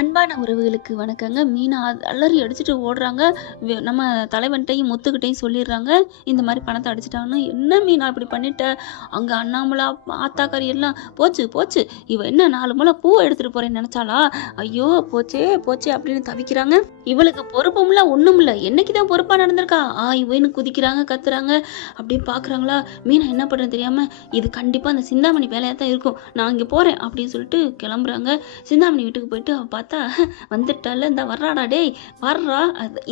அன்பான உறவுகளுக்கு வணக்கங்க. மீனா அலறி அடிச்சுட்டு ஓடுறாங்க. நம்ம தலைவன்ட்டயும், முத்துக்கிட்டயும் சொல்லிடுறாங்க. இந்த மாரி பணத்த அடிச்சுட்டாங்கன்னு. "என்ன மீனா இப்படி பண்ணிட்ட? அங்க அண்ணாமலா, ஆத்தாக்காரி எல்லாம் போச்சு, போச்சு. இவ என்ன 4 முழ பூவ எடுத்துட்டு போறேன்னு நெனச்சாளா? ஐயோ! போச்சே, போச்சே" அப்படின்னு தவிக்கிறாங்க. இவளுக்கு பொறுப்பும் இல்ல, ஒண்ணும் இல்ல. என்னைக்கு தான் பொறுப்பா நடந்திருக்கா? ஆய் ஊய்ன்னு குதிக்கிறாங்க, கத்துறாங்க. அப்படியே பார்க்குறாங்களா, மீனா என்ன பண்றதுன்னு தெரியாம, "இது கண்டிப்பா அந்த சிந்தாமணி வேலையா தான் இருக்கும். நான் இங்க போறேன்" அப்படின்னு சொல்லிட்டு கிளம்புறாங்க. சிந்தாமணி வீட்டுக்கு போயிட்டு அவ பார்த்தா, வந்துட்டால, "இந்தா வர்றாடா டேய், பார்றா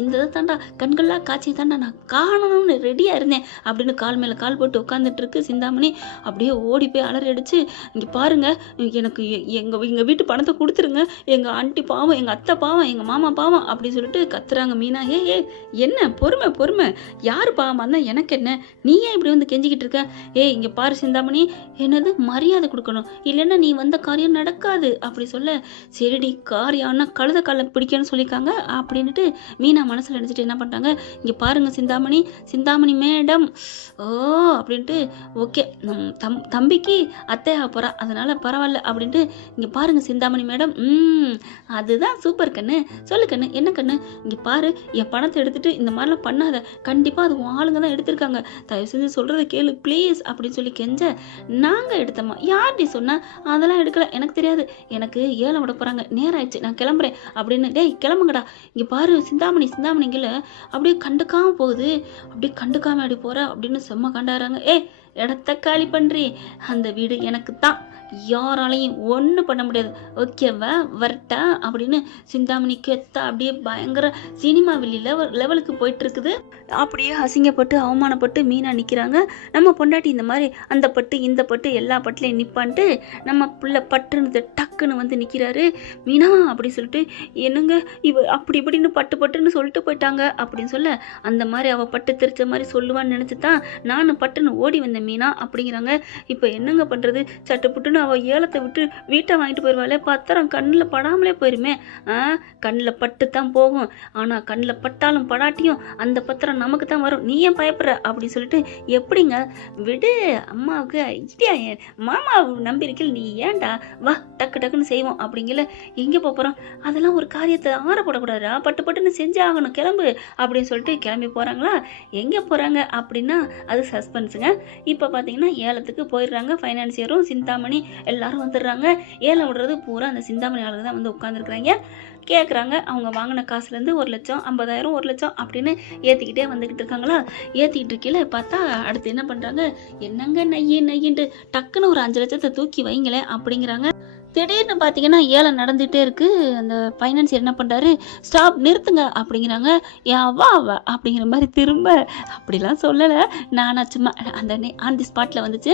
இந்த இத தான்டா கண்கொள்ளா காட்சிய தான்டா நான் காணணும்னு ரெடியா இருந்தேன்" அப்படின்னு கால் மேல கால் போட்டு உட்காந்துட்டு இருக்கு சிந்தாமணி. அப்படியே ஓடி போய் அலறி அடிச்சு, "இங்க பாருங்க, எனக்கு எங்க எங்க வீட்டு பணத்த குடுத்துருங்க. எங்க ஆண்டி பாவம், எங்க அத்தை பாவம், எங்க மாமா பாவம்" அப்படின்னு சொல்லிட்டு கத்துறாங்க மீனா. "ஏய் ஏய் என்ன பொறுமை பொறுமை, யாரு பாவமா இருந்தா எனக்கு என்ன? நீ ஏன் இப்படி வந்து கெஞ்சிக்கிட்டு இருக்க? ஏய் இங்க பாரு சிந்தாமணி, என்னது மரியாதை குடுக்கணும், இல்லைன்னா நீ வந்த காரியம் நடக்காது" அப்படி சொல்ல, சரிடி காரியான்னா கழுத கால்ல பிடிக்கன்னு சொல்லியிருக்காங்க அப்படின்னுட்டு மீனா மனசுல நினைச்சிட்டு என்ன பண்ணிட்டாங்க, "இங்க பாருங்க சிந்தாமணி, சிந்தாமணி மேடம், ஓ அப்படின்ட்டு, ஓகே தம்பிக்கு அத்தையாக போறா, அதனால பரவாயில்ல அப்படின்ட்டு, இங்க பாருங்க சிந்தாமணி மேடம், அதுதான் சூப்பர் கண்ணு, சொல்லு கண்ணு, என்ன கண்ணு, இங்க பாரு என் பணத்தை எடுத்துட்டு இந்த மாதிரிலாம் பண்ணாத, கண்டிப்பா அது உன் ஆளுங்க தான் எடுத்திருக்காங்க, தயவு செஞ்சு சொல்றதை கேளு ப்ளீஸ்" அப்படின்னு சொல்லி கெஞ்ச, "நாங்க எடுத்தோமா, யார்டி சொன்னா, அதெல்லாம் எடுக்கல, எனக்கு தெரியாது, எனக்கு ஏலம் விட போறாங்க, நேரம் ஆயிடுச்சு, நான் கிளம்புறேன்" அப்படின்னு. "டேய் கிளம்புங்கடா, இங்க பாரு சிந்தாமணி, சிந்தாமணிங்கள அப்படியே கண்டுக்காம போகுது, அப்படியே கண்டுக்காம அப்படி போற" அப்படின்னு செம்ம கண்டாடுறாங்க. "ஏய் இடத்த காலி பண்றி, அந்த வீடு எனக்கு தான், யாராலையும் ஒன்றும் பண்ண முடியாது, ஓகேவா, வரட்டா" அப்படின்னு சிந்தாமணி கெத்தா அப்படியே பயங்கர சினிமா வெளி லெவலுக்கு போயிட்டு இருக்குது. அப்படியே அசிங்கப்பட்டு அவமானப்பட்டு மீனா நிற்கிறாங்க. நம்ம பொண்டாட்டி இந்த மாதிரி அந்த பட்டு இந்த பட்டு எல்லா பட்டுலையும் நிற்பான்ட்டு நம்ம பிள்ளை பட்டுன்னு டக்குன்னு வந்து நிற்கிறாரு. "மீனா" அப்படி சொல்லிட்டு, "என்னங்க இவ அப்படி இப்படின்னு பட்டு பட்டுன்னு சொல்லிட்டு போயிட்டாங்க" அப்படின்னு சொல்ல, அந்த மாதிரி அவள் பட்டு தெரிச்ச மாதிரி சொல்லுவான்னு நினச்சி தான் நானும் பட்டுன்னு ஓடி வந்தேன் மீனா அப்படிங்கிறாங்க. இப்போ என்னங்க பண்ணுறது, சட்டு புட்டுன்னு அவள் ஏலத்தை விட்டு வீட்டை வாங்கிட்டு போயிடுவாளே, பத்திரம் கண்ணில் படாமலே போயிருமே. கண்ணில் பட்டு தான் போகும், ஆனால் கண்ணில் பட்டாலும் படாட்டியும் அந்த பத்திரம் நமக்கு தான் வரும், நீ ஏன் பயப்படுற அப்படின்னு சொல்லிட்டு, "எப்படிங்க விடு, அம்மாவுக்கு ஐடியா, மாமா நம்பியிருக்கில், நீ ஏன்டா, வா டக்கு டக்குன்னு செய்வோம்" அப்படிங்கல. "எங்கே போகிறோம், அதெல்லாம் ஒரு காரியத்தை ஆறப்படக்கூடாதா, பட்டு பட்டுன்னு செஞ்சே ஆகணும், கிளம்பு" அப்படின்னு சொல்லிட்டு கிளம்பி போகிறாங்களா. எங்கே போகிறாங்க அப்படின்னா அது சஸ்பென்ஸுங்க. இப்போ பார்த்தீங்கன்னா ஏலத்துக்கு போயிடுறாங்க. ஃபைனான்சியரும் சிந்தாமணி எல்லாரும் வந்துடுறாங்க. ஏலம் விடுறது பூரா அந்த சிந்தாமணி ஆளுங்க தான் வந்து உட்காந்துருக்குறாங்க. கேட்குறாங்க, அவங்க வாங்கின காசுலேருந்து 1,00,000, 50,000, 1,00,000 அப்படின்னு ஏற்றிக்கிட்டே வந்துக்கிட்டு இருக்காங்களா. ஏற்றிக்கிட்டு இருக்கையில் பார்த்தா அடுத்து என்ன பண்ணுறாங்க, "என்னங்க நையே நையின்ட்டு டக்குன்னு ஒரு 5,00,000 தூக்கி வைங்களேன்" அப்படிங்கிறாங்க. திடீர்னு பார்த்தீங்கன்னா ஏலம் நடந்துகிட்டே இருக்கு. அந்த ஃபைனான்சியர் என்ன பண்ணுறாரு, "ஸ்டாப், நிறுத்துங்க" அப்படிங்கிறாங்க. "ஏன் அவ அவ" அப்படிங்கிற மாதிரி திரும்ப, அப்படிலாம் சொல்லலை, நானா சும்மா அந்த ஆன் தி ஸ்பாட்டில் வந்துச்சு.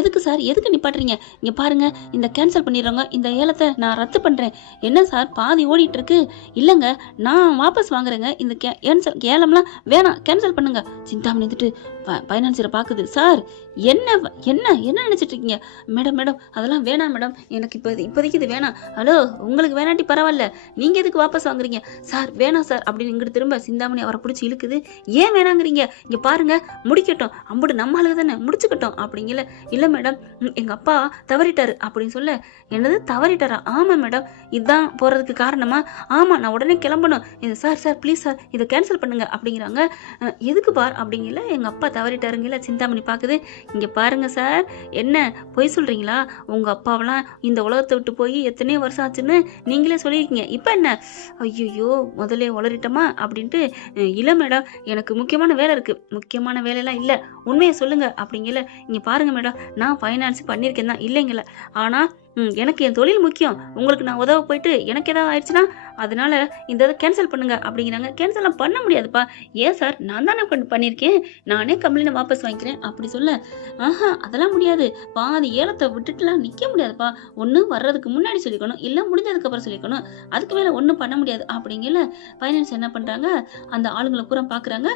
"எதுக்கு சார், எதுக்கு நிப்பாட்டுறீங்க, இங்கே பாருங்க, இந்த கேன்சல் பண்ணிடுறோங்க, இந்த ஏலத்தை நான் ரத்து பண்ணுறேன்." "என்ன சார் பாதி ஓடிட்டுருக்கு?" "இல்லைங்க, நான் வாபஸ் வாங்குறேங்க, இந்த ஏலம்லாம் வேணாம், கேன்சல் பண்ணுங்க." சிந்தாமணி வந்துட்டு ஃபைனான்சியரை பார்க்குது. "சார் என்ன என்ன என்ன நினச்சிட்டு இருக்கீங்க?" "மேடம் மேடம் அதெல்லாம் வேணாம் மேடம், எனக்கு இப்போதைக்கு இது வேணாம்." "ஹலோ, உங்களுக்கு வேணாட்டி பரவாயில்ல, நீங்கள் எதுக்கு வாபஸ் வாங்குறீங்க?" "சார் வேணாம் சார்" அப்படின்னு இங்கிட்டு திரும்ப சிந்தாமணி அவரை பிடிச்சி இழுக்குது. "ஏன் வேணாங்கிறீங்க, இங்கே பாருங்க, முடிக்கட்டும், அம்புட்டு நம்ம ஆளுங்க தானே, முடிச்சுக்கட்டும்" அப்படிங்கல. "இல்லை மேடம், எங்கள் அப்பா தவறிட்டாரு" அப்படின்னு சொல்ல. "என்னது தவறிட்டாரா?" "ஆமாம் மேடம், இதுதான் போகிறதுக்கு காரணமா?" "ஆமாம், நான் உடனே கிளம்பணும்." "சார் சார் ப்ளீஸ் சார், இதை கேன்சல் பண்ணுங்க" அப்படிங்கிறாங்க. "எதுக்கு பார்" அப்படிங்கல. "எங்கள் அப்பா தவறிட்டாருங்கல." சிந்தாமணி பார்க்குது. "இங்கே பாருங்க சார், என்ன பொய் சொல்கிறீங்களா? உங்கள் அப்பாவெல்லாம் இந்த உலகத்தை விட்டு போய் எத்தனையோ வருஷம் ஆச்சுன்னு நீங்களே சொல்லியிருக்கீங்க, இப்போ என்ன?" "ஐயோ முதலே உளறிட்டோமா" அப்படின்ட்டு, "இல்லை மேடம், எனக்கு முக்கியமான வேலை இருக்குது." "முக்கியமான வேலையெல்லாம் இல்லை, உண்மையை சொல்லுங்க" அப்படிங்கல. "இங்கே பாருங்கள் மேடம், நான் ஃபைனான்ஸ் பண்ணியிருக்கேன் தான், இல்லைங்கல, ஆனால் எனக்கு என் தொழில் முக்கியம், உங்களுக்கு நான் உதவ போயிட்டு எனக்கு ஏதாவது ஆயிடுச்சுன்னா, அதனால இந்த இதை கேன்சல் பண்ணுங்க" அப்படிங்கிறாங்க. "கேன்சல்லாம் பண்ண முடியாதுப்பா." "ஏன் சார், நான் தானே பண்ணியிருக்கேன், நானே கம்பெனியில் வாபஸ் வாங்கிக்கிறேன்" அப்படி சொல்ல. அதெல்லாம் முடியாது, பாதி ஏலத்தை விட்டுட்டுலாம் நிற்க முடியாதுப்பா, ஒன்று வர்றதுக்கு முன்னாடி சொல்லிக்கணும், இல்லை முடிஞ்சதுக்கப்புறம் சொல்லிக்கணும், அதுக்கு மேலே ஒன்றும் பண்ண முடியாது" அப்படிங்கல. ஃபைனான்ஸ் என்ன பண்ணுறாங்க, அந்த ஆளுங்களை பூரா பார்க்குறாங்க.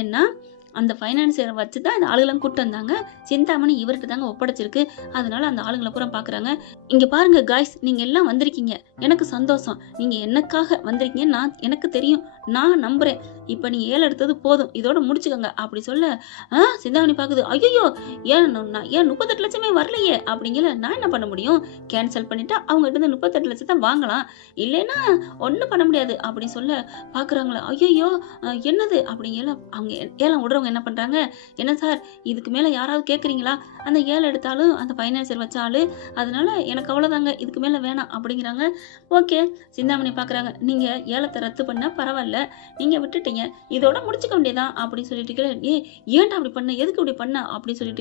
ஏன்னா அந்த ஃபைனான்சியரை வச்சு தான் இந்த ஆளுங்களாம் கூட்டு வந்தாங்க. சிந்தாமணி இவர்கிட்ட தாங்க ஒப்படைச்சிருக்கு. அதனால அந்த ஆளுங்கள பூரா பார்க்குறாங்க. இங்க பாருங்க காய்ஸ், நீங்க எல்லாம் வந்திருக்கீங்க. எனக்கு சந்தோஷம். நீங்க எனக்காக வந்திருக்கீங்கன்னு எனக்கு தெரியும். நான் நம்புறேன். இப்ப நீங்க ஏல எடுத்தது போதும். இதோட முடிச்சுக்கோங்க அப்படி சொல்ல, சிந்தாமணி பாக்குது. ஐயோ, ஏன் 38 லட்சமே வரலையே அப்படிங்கல. நான் என்ன பண்ண முடியும்? கேன்சல் பண்ணிட்டா அவங்க கிட்ட இருந்து 38 லட்சத்தை வாங்கலாம், இல்லைன்னா ஒண்ணும் பண்ண முடியாது அப்படின்னு சொல்ல பாக்குறாங்களா. ஐயோ, என்னது அப்படிங்கல. அவங்க ஏலம் விடுறவங்க என்ன பண்றாங்க, என்ன சார் இதுக்கு மேல யாராவது கேக்குறீங்களா? அந்த ஏலம் எடுத்தாலும் அந்த ஃபைனான்சியர் வச்சாலு, அதனால எனக்கு அவ்வளவுதாங்க, இதுக்கு மேல வேணாம் அப்படிங்கிறாங்க. ஓகே, சிந்தாமணி பாக்குறாங்க. நீங்க ஏலத்தை ரத்து பண்ணா பரவாயில்ல, நீங்க விட்டுட்டீங்க, இதோட முடிச்சுக்க வேண்டியதான் அப்படின்னு சொல்லிட்டு, ஏன்டா அப்படி பண்ண, எதுக்கு இப்படி பண்ண அப்படின்னு சொல்லிட்டு,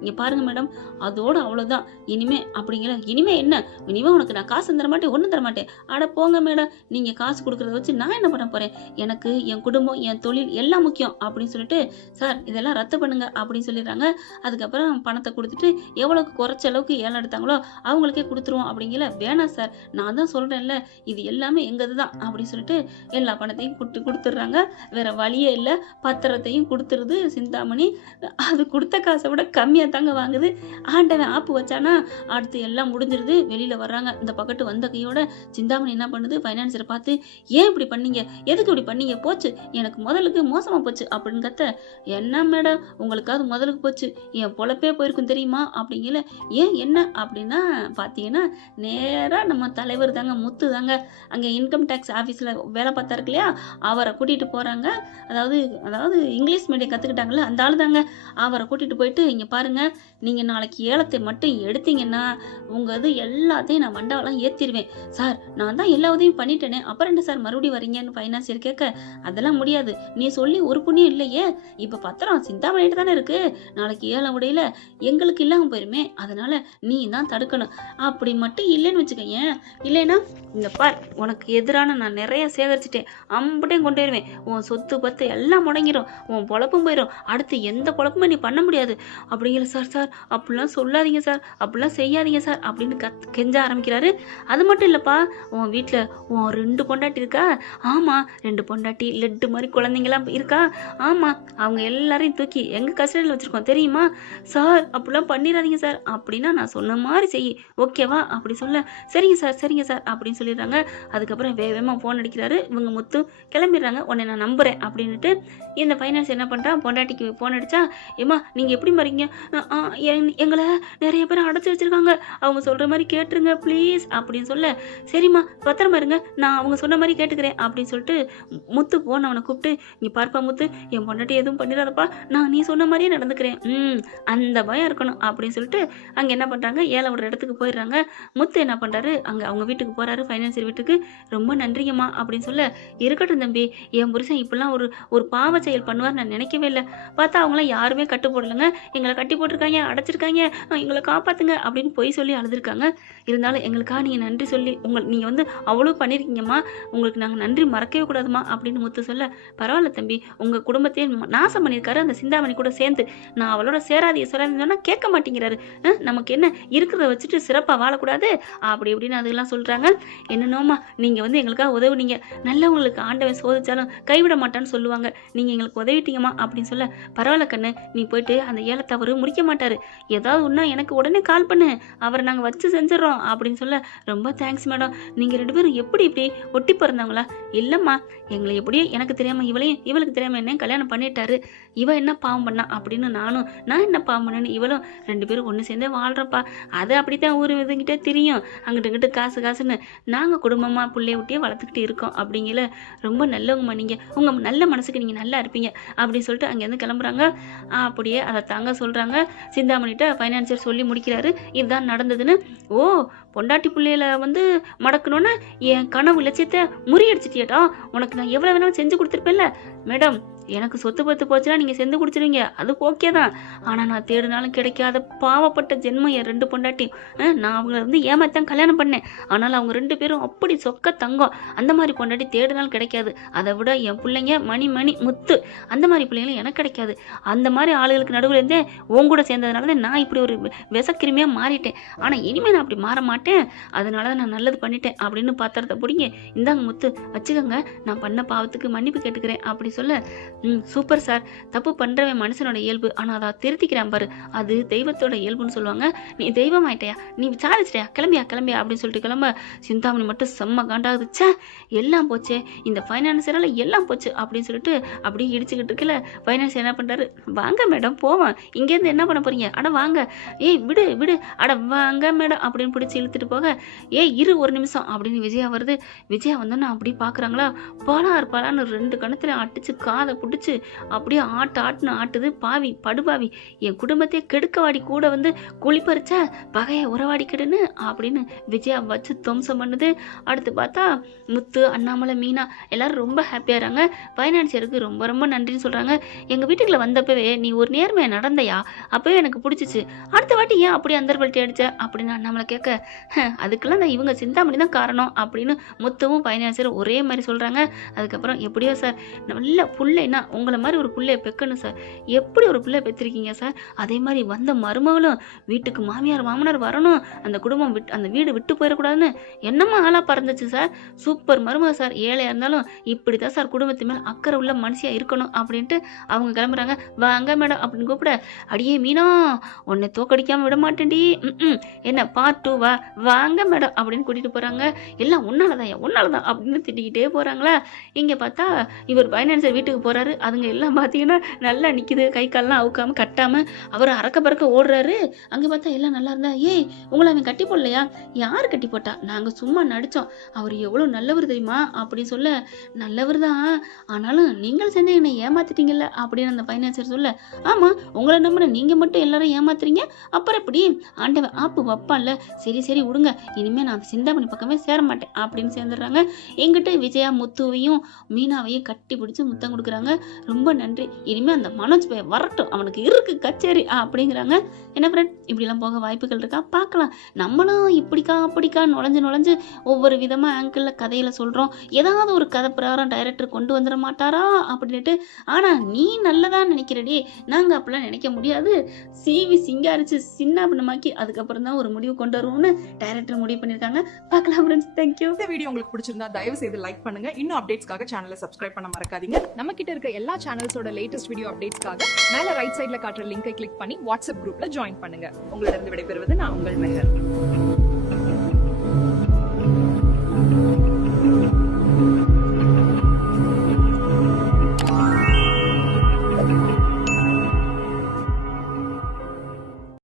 இங்க பாருங்க மேடம், அதோட அவ்வளவுதான். இனிமே அப்படிங்கிற. இனிமே என்ன? இனிமே உனக்கு நான் காசு தர மாட்டேன், ஒண்ணும் தர மாட்டேன். அட போங்க மேடம், நீங்க காசு கொடுக்கறத வச்சு நான் என்ன பண்ண போறேன்? எனக்கு என் குடும்பம், என் தொழில் எல்லாம் முக்கியம் அப்படின்னு சொல்லிட்டு, சார் இதெல்லாம் ரத்து பண்ணுங்க அப்படின்னு சொல்லிடுறாங்க. அதுக்கப்புறம் பணத்தை கொடுத்துட்டு எவ்வளவுக்கு குறைச்ச அளவுக்கு ஏலம் எடுத்தாங்களோ அவங்களுக்கே கொடுத்துருவோம் அப்படிங்கல. வேணாம் சார், நான் தான் சொல்றேன்ல, இது எல்லாமே எங்கது தான் அப்படின்னு சொல்லிட்டு எல்லா பணத்தையும் கொடுத்துடுறாங்க. வேற வழியே இல்லை. பத்திரத்தையும் கொடுத்துருது சிந்தாமணி. அது கொடுத்த காசை விட கம்மியா தாங்க வாங்குது. ஆண்டவன் ஆப்பு வச்சானா அடுத்து எல்லாம் முடிஞ்சிருது. வெளியில வர்றாங்க. இந்த பக்கத்து வந்த கையோட சிந்தாமணி என்ன பண்ணுது, ஃபைனான்சரை பார்த்து, ஏன் இப்படி பண்ணீங்க, எதுக்கு இப்படி பண்ணீங்க, போச்சு எனக்கு முதலுக்கு மோசமா போச்சு அப்படின்னு கத்த. என்ன மேடம் உங்களுக்காவது முதலுக்கு போச்சு, என் பொழப்பே போயிருக்கும் தெரியுமா அப்படிங்கல. ஏன் என்ன அப்படின்னா பாத்தீங்கன்னா, நேரா நம்ம தலைவர் தாங்க, முத்து தாங்க, அங்க இன்கம் டேக்ஸ் ஆபீஸ்ல வேலை பார்த்தாரு இல்லையா, அவரை கூட்டிட்டு போறாங்க. அதாவது அதாவது இங்கிலீஷ் மீடியம் கத்துக்கிட்டாங்கல்ல, அந்த ஆளு தாங்க. அவரை கூட்டிட்டு போயிட்டு, இங்க பாருங்க, நீங்க நாளைக்கு ஏலத்தை மட்டும் எடுத்தீங்கன்னா உங்க இது எல்லாத்தையும் நான் மண்டாவெல்லாம் ஏத்திடுவேன். சார் நான் தான் எல்லா உதவியும் பண்ணிட்டேனே, அப்புறம் என்ன சார் மறுபடியும் வரீங்கன்னு ஃபைனான்சியர் கேட்க, அதெல்லாம் முடியாது, நீ சொல்லி ஒரு புண்ணியம் இல்லையே, இப்ப பத்திரம் சிந்தாமணிட்டு தானே இருக்கு, நாளைக்கு ஏலம் உடையில எங்களுக்கு இல்லாம போயிருமே, அதனால நீ தான் தடுக்கணும். அப்படி மட்டும் இல்லைன்னு வச்சுக்கேன், இல்லைன்னா இந்த பார், உனக்கு எதிரான நான் நிறைய சேகரிச்சுட்டேன், அம்பட்டையும் கொண்டு வருவேன், உன் சொத்து பத்து எல்லாம் முடங்கிடும், உன் பொழப்பும் போயிடும், அடுத்து எந்த பொழப்புமே நீ பண்ண முடியாது அப்படிங்கிற. சார் சார் அப்படிலாம் சொல்லாதீங்க சார், அப்படிலாம் செய்யாதீங்க சார் அப்படின்னு கெஞ்ச ஆரம்பிக்கிறாரு. அது மட்டும் இல்லப்பா, உன் வீட்டுல உன் 2 பொண்டாட்டி இருக்கா? ஆமா, 2 பொண்டாட்டி லெட்டு மாதிரி குழந்தைங்களாம் இருக்கா? ஆமா, அவங்க எல்லாரையும் தூக்கி எங்க கஸ்டடியில் வச்சிருக்கோம் தெரியுமா? சார் அப்படிலாம் பண்ணிடாதீங்க சார், அப்படின்னா நான் சொன்ன மாதிரி செய், ஓகேவா அப்படி சொல்ல, சரிங்க சார் சரிங்க சார் அப்படின்னு சொல்லிடுறாங்க. அதுக்கப்புறம் வேகமா போன் அடிக்கிறாரு. இவங்க முத்து கிளம்பிடுறாங்க. உன்னை நான் நம்புறேன் அப்படின்னுட்டு இந்த ஃபைனான்ஸ் என்ன பண்றா, பொண்டாட்டிக்கு போன் அடிச்சா, ஏமா நீங்க எப்படி மறீங்க, எங்களை நிறைய பேர் அடைச்சி வச்சிருக்காங்க, அவங்க சொல்ற மாதிரி கேட்டுருங்க ப்ளீஸ் அப்படின்னு சொல்ல, சரிம்மா பத்திரமா இருங்க, நான் அவங்க சொன்ன மாதிரி கேட்டுக்கிறேன் அப்படின்னு சொல்லிட்டு முத்து போன் அவனை கூப்பிட்டு, இங்க பார்ப்பா முத்து, என் பொண்டாட்டி எதுவும் பண்ணிடாதப்பா, நான் நீ சொன்ன மாதிரியே நடந்துக்கிறேன், அந்த பயம் இருக்கணும் அப்படின்னு சொல்லிட்டு அங்க என்ன பண்றாங்க, ஏலம் ஒரு இடத்துக்கு போயிடுறாங்க. முத்து என்ன பண்றாரு, அங்க அவங்க வீட்டுக்கு போறாரு, ஃபைனான்சியர் வீட்டுக்கு. ரொம்ப நன்றிங்கம்மா அப்படின்னு சொல்ல, இருக்கட்டும் தம்பி, என் புருஷன் இப்பெல்லாம் ஒரு பாவ செயல் பண்ணுவார் நான் நினைக்கவே இல்லை, பார்த்தா அவங்களாம் யாருமே கட்டு போடலைங்க, எங்களை கட்டி போட்டிருக்காங்க, அடைச்சிருக்காங்க, எங்களை காப்பாத்துங்க அப்படின்னு பொய் சொல்லி அழுதுருக்காங்க. இருந்தாலும் எங்களுக்காக நீங்க நன்றி சொல்லி நீங்க வந்து அவ்வளவு பண்ணிருக்கீங்கம்மா, உங்களுக்கு நாங்க நன்றி மறக்கவே கூடாதுமா அப்படின்னு முத்து சொல்ல, பரவாயில்ல தம்பி, உங்க குடும்பத்தையும் நாசம் பண்ணியிருக்காரு அந்த சிந்தாமணி கூட சேர்ந்து, நான் அவளோட சேராதின்னு சொன்னா கேட்க மாட்டேங்கிறாரு, நமக்கு என்ன இருக்கிறத வச்சுட்டு சிறப்பா வாழக்கூடாது அப்படி இப்படின்னு அதெல்லாம் சொல்றாங்க. என்னன்னோமா நீங்க வந்து எங்களுக்காக உதவுனீங்க, நல்லவங்களுக்கு ஆண்டவன் சோதிச்சாலும் கைவிட மாட்டான்னு சொல்லுவாங்க, நீங்க எங்களுக்கு உதவிட்டீங்கம்மா அப்படின்னு சொல்ல, பரவாயில்ல கண்ணு, நீ போயிட்டு அந்த ஏலத்தை அவரு முடிக்க மாட்டாரு, ஏதாவது ஒண்ணா எனக்கு உடனே கால் பண்ணு, அவரை நாங்க வச்சு செஞ்சிடறோம் அப்படின்னு சொல்ல, ரொம்ப தேங்க்ஸ் மேடம், நீங்க 2 பேரும் எப்படி இப்படி ஒட்டி பிறந்தவங்களா? இல்லம்மா, எங்களை எப்படியோ எனக்கு தெரியாம இவளுக்கு தெரியாம என்ன கல்யாணம் பண்ணிட்டாரு, இவ என்ன பாவம் பண்ணா அப்படின்னு நான் என்ன பாவம் பண்ணேன்னு இவளும் 2 பேரும் ஒண்ணு சேர்ந்தே வாழ்றப்பா, அது அப்படித்தான் ஊரு இதுங்கிட்டே தெரியும், அங்கிட்டு இங்கிட்டு காசுன்னு நாங்க குடும்பமா பிள்ளைய விட்டியே வளர்த்துக்கிட்டு இருக்கோம் அப்படிங்கல. ரொம்ப நல்லவங்கம்மா நீங்க, உங்க நல்ல மனசுக்கு நீங்க நல்லா இருப்பீங்க அப்படின்னு சொல்லிட்டு அங்கேருந்து கிளம்புறாங்க. அப்படியே அதை தாங்க சொல்றாங்க. சிந்தாமணிட்ட ஃபைனான்சியர் சொல்லி முடிக்கிறாரு இதுதான் நடந்ததுன்னு. ஓ, பொண்டாட்டி பிள்ளையில வந்து மடக்கணும்னு என் கனவு லட்சியத்தை முறியடிச்சிட்டியடா, உனக்கு நான் எவ்வளவு வேணாலும் செஞ்சு கொடுத்துருப்பேன்ல மேடம், எனக்கு சொத்து பத்து போச்சுன்னா நீங்க செஞ்சு குடிச்சிருவீங்க, அது ஓகே தான், ஆனா நான் தேடினாலும் கிடைக்காத பாவப்பட்ட ஜென்மம் என் 2 பொண்டாட்டியும். நான் அவங்கள வந்து ஏமாத்தான் கல்யாணம் பண்ணேன், ஆனாலும் அவங்க 2 பேரும் அப்படி சொக்க தங்கம், அந்த மாதிரி பொண்டாட்டி தேடினாலும் கிடைக்காது, அதை விட என் பிள்ளைங்க மணி முத்து, அந்த மாதிரி பிள்ளைங்களும் எனக்கு கிடைக்காது, அந்த மாதிரி ஆளுகளுக்கு நடுவில் இருந்தே உன் கூட சேர்ந்ததுனாலதான் நான் இப்படி ஒரு விஷக்கிருமியா மாறிட்டேன், ஆனா இனிமே நான் அப்படி மாற மாட்டேன், அதனாலதான் நான் நல்லது பண்ணிட்டேன் அப்படின்னு பாத்திரத்தை பிடிங்க, இந்தாங்க முத்து வச்சுக்கோங்க, நான் பண்ண பாவத்துக்கு மன்னிப்பு கேட்டுக்கிறேன் அப்படி சொல்ல, சூப்பர் சார். தப்பு பண்றவன் மனுஷனோட இயல்பு. ஆனா அத திருத்திக்கிறான் பாரு, அது தெய்வத்தோட இயல்புன்னு சொல்லுவாங்க. நீ தெய்வம் ஆயிட்டயா, நீ விசாரிச்சிட்டியா, கிளம்பியா அப்படின்னு சொல்லிட்டு கிளம்ப சிந்தாமணி மட்டும் செம்ம காண்டாகுது. ச்சே, எல்லாம் போச்சே, இந்த ஃபைனான்சியரால எல்லாம் போச்சு அப்படின்னு சொல்லிட்டு அப்படியே இடிச்சுக்கிட்டு இருக்கல. ஃபைனான்சியர் என்ன பண்றாரு, வாங்க மேடம் போவோம், இங்க இருந்து என்ன பண்ண போறீங்க, அட வாங்க, ஏய் விடு விடு, அட வாங்க மேடம் அப்படின்னு பிடிச்சி இழுத்துட்டு போக, ஏய் இரு ஒரு நிமிஷம் அப்படின்னு விஜயா வருது. விஜயா வந்தோன்னா அப்படி பாக்குறாங்களா, பலான்னு 2 கணத்துல அடிச்சு காதை பிடிச்சு அப்படியே ஆட்டுன்னு ஆட்டுது. பாவி படுபாவி, என் குடும்பத்தையே கெடுக்கவாடி கூட வந்து குளிப்பறிச்ச பகைய உறவாடி கெடுன்னு அப்படின்னு விஜயா வச்சு துவம்சம் பண்ணுது. அடுத்து பார்த்தா முத்து, அண்ணாமலை, மீனா எல்லாரும் ரொம்ப ஹாப்பியாகிறாங்க. ஃபைனான்சியருக்கு ரொம்ப ரொம்ப நன்றின்னு சொல்றாங்க. எங்க வீட்டுக்குள்ள வந்தப்பவே நீ ஒரு நேர்மையா நடந்தையா, அப்பவே எனக்கு பிடிச்சிச்சு, அடுத்த வாட்டி ஏன் அப்படி அந்தர்பல்ட்டி அடிச்ச அப்படின்னு அண்ணாமலை கேட்க, அதுக்கெல்லாம் நான் இவங்க சிந்தாமணி தான் காரணம் அப்படின்னு முத்துவும் ஃபைனான்சியரும் ஒரே மாதிரி சொல்றாங்க. அதுக்கப்புறம் எப்படியோ சார், நல்ல புள்ளைன்னா உங்களை மாதிரி ஒரு புள்ளைய பெக்கணும் சார், எப்படி ஒரு பிள்ளை பெற்றிருக்கீங்க சார், அதே மாதிரி வந்த மருமகளும் வீட்டுக்கு மாமியார் மாமனார் வரணும், அந்த குடும்பம் அந்த வீடு விட்டு போயிடக்கூடாதுன்னு என்னமா ஆளா பறந்துச்சு சார், சூப்பர் மருமக சார், ஏழையா இருந்தாலும் இப்படிதான் சார் குடும்பத்து மேல அக்கறை உள்ள மனுஷியா இருக்கணும் அப்படின்ட்டு அவங்க கிளம்புறாங்க. வாங்க மேடம் அப்படின்னு கூப்பிட, அடியே மீனா உன்னை தோக்கடிக்காம விட மாட்டேன்டி, என்ன பார்ட் 2 வாங்க மேடம் அப்படின்னு கூட்டிட்டு போறாங்க. எல்லாம் உன்னாலதான் அப்படின்னு திட்டிக்கிட்டே போறாங்களா. இங்க பார்த்தா இவர் ஃபைனான்சர் வீட்டுக்கு போறாரு. அதுங்க எல்லாம் பாத்தீங்கன்னா நல்லா நிக்குது, கை கால்லாம் அவுக்காம கட்டாம அவர் அறக்க பறக்க ஓடுறாரு. அங்க பார்த்தா எல்லாம் நல்லா இருந்தா, ஏய் உங்களை அவன் கட்டி போடலையா, யாரு கட்டி போட்டா, நாங்க சும்மா நடிச்சோம், அவர் எவ்வளவு நல்லவர் தெரியுமா அப்படின்னு சொல்ல, நல்லவர் தான், ஆனாலும் நீங்கள் சேர்ந்து என்னை ஏமாத்திட்டீங்கல்ல அப்படின்னு அந்த ஃபைனான்சர் சொல்ல, ஆமா உங்களை நம்பின நீங்க மட்டும் எல்லாரும் ஏமாத்துறீங்க, அப்புறம் எப்படி ஆண்டவன் ஆப்பு வப்பான்ல, சரி விடுங்க, இனிமே நான் சிந்தாமணி பக்கமே சேர மாட்டேன் அப்படின்னு சேர்ந்துடுறாங்க. எங்கிட்ட விஜயா முத்துவையும் மீனாவையும் கட்டி பிடிச்சு முத்தம் கொடுக்குறாங்க. ரொம்ப நன்றி, இனிமே அந்த மனோஜ் பைய வரட்டும், அவனுக்கு இருக்கு கச்சேரி அப்படிங்கிறாங்க. என்ன ஃப்ரெண்ட், இப்படிலாம் போக வாய்ப்புகள் இருக்கா, பார்க்கலாம். நம்மளும் இப்படிக்கா அப்படிக்கா நுழைஞ்சு ஒவ்வொரு விதமா ஆங்கிள் கதையில சொல்றோம், ஏதாவது ஒரு கதை பிரகாரம் டைரக்டர் கொண்டு வந்துட மாட்டாரா அப்படின்ட்டு. ஆனா நீ நல்லதா நினைக்கிறடி, நாங்க அப்படிலாம் நினைக்க முடியாது, சிவி சிங்காரிச்சு சின்ன பண்ணமாக்கி அதுக்கப்புறம் தான் ஒரு முடிவு கொண்டு வருவோம்னு டைரக்டர் முடிவு பண்ணிருக்காங்க. பார்க்கலாம் ஃப்ரெண்ட்ஸ், தேங்க்யூ. இந்த வீடியோ உங்களுக்கு பிடிச்சிருந்தா தயவு செய்து லைக் பண்ணுங்க. இன்னும் அப்டேட்ஸ்க்காக சேனலை சப்ஸ்கிரைப் பண்ண மறக்காதீங்க. நம்ம கிட்ட இருக்க எல்லா சேனல்ஸோட லேட்டஸ்ட் வீடியோ அப்டேட்ஸ்க்காக மேல ரைட் சைடுல காட்டுற லிங்கை கிளிக் பண்ணி வாட்ஸ்அப் குரூப்ல ஜாயின் பண்ணுங்க. உங்களிடம் விடைபெறுவது நான் உங்கள் மெஹர்.